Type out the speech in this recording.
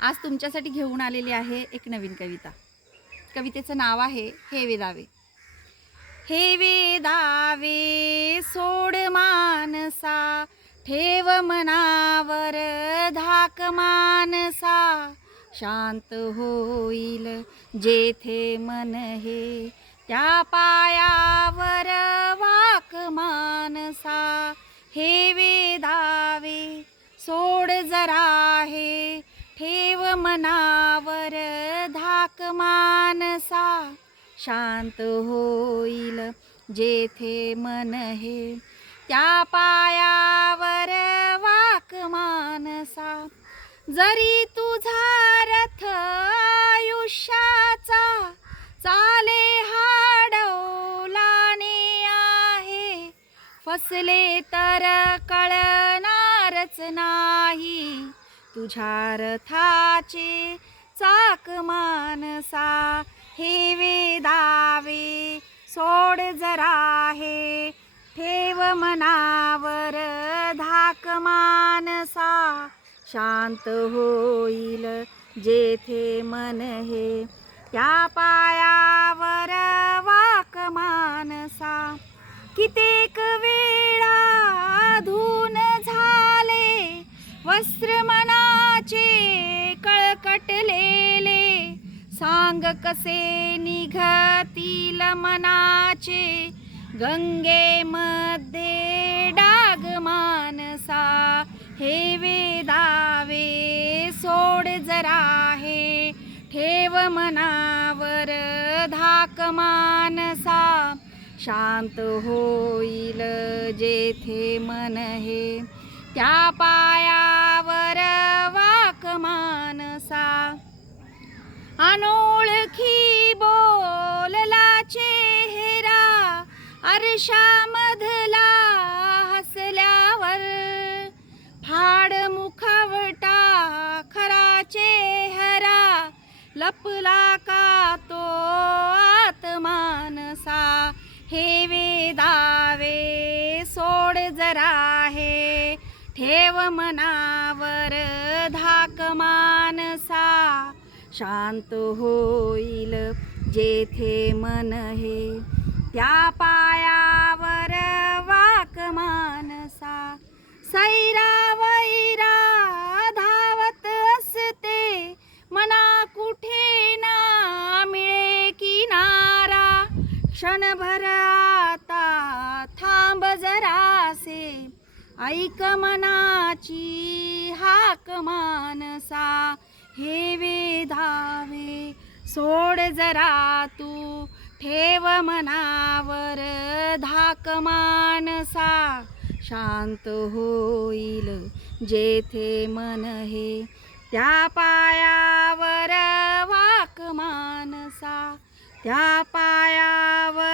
आज तुमच्यासाठी घेऊन आलेली आहे एक नवीन कविता. कवितेचं नाव आहे हे वेदावे. हे वेदावे सोड मानसा ठेव मनावर धाक मानसा. शांत होईल जेथे मन हे त्या पायावर वाक मानसा. मनावर धाक मानसा शांत होईल जेथे मन हे. त्या पायावर वाक मानसा जरी तुझा रथ आयुष्याचा चाले हाडवलाने आहे. फसले तर कळणारच नाही. तुझ्या रथाचे चाक मानसा हे वेदावे सोड जरा हे ठेव मनावर धाक मानसा. शांत होईल जेथे मन हे त्या पायावर वाक मानसा. कित्येक वेळा धून झाले वस्त्र पटलेले सांग कसे निघतील मनाचे? गंगेमध्ये डाग मानसा हे वेदावे सोड जरा हे. ठेव मनावर धाक मानसा शांत होईल जेथे मन हे. त्या पायावर मानसा. अनोळखी बोलला चेहरा आरशामधला हसल्यावर. फाड मुखवटा खरा चेहरा लपला का तो आत्मानसा. हे वेदावे सोड जरा हे ठेव मना मनावर धाक मानसा शांत होईल जेथे मन हे. त्या पायावर वाक मानसा सैरा वैरा धावत असते. मना कुठे ना मिळे किनारा क्षणभर ऐक मनाची हाक मानसा हे वेधावे. सोड जरा तू ठेव मनावर धाक मानसा. शांत होईल जेथे मन हे त्या पायावर वाक मानसा. त्या पायावर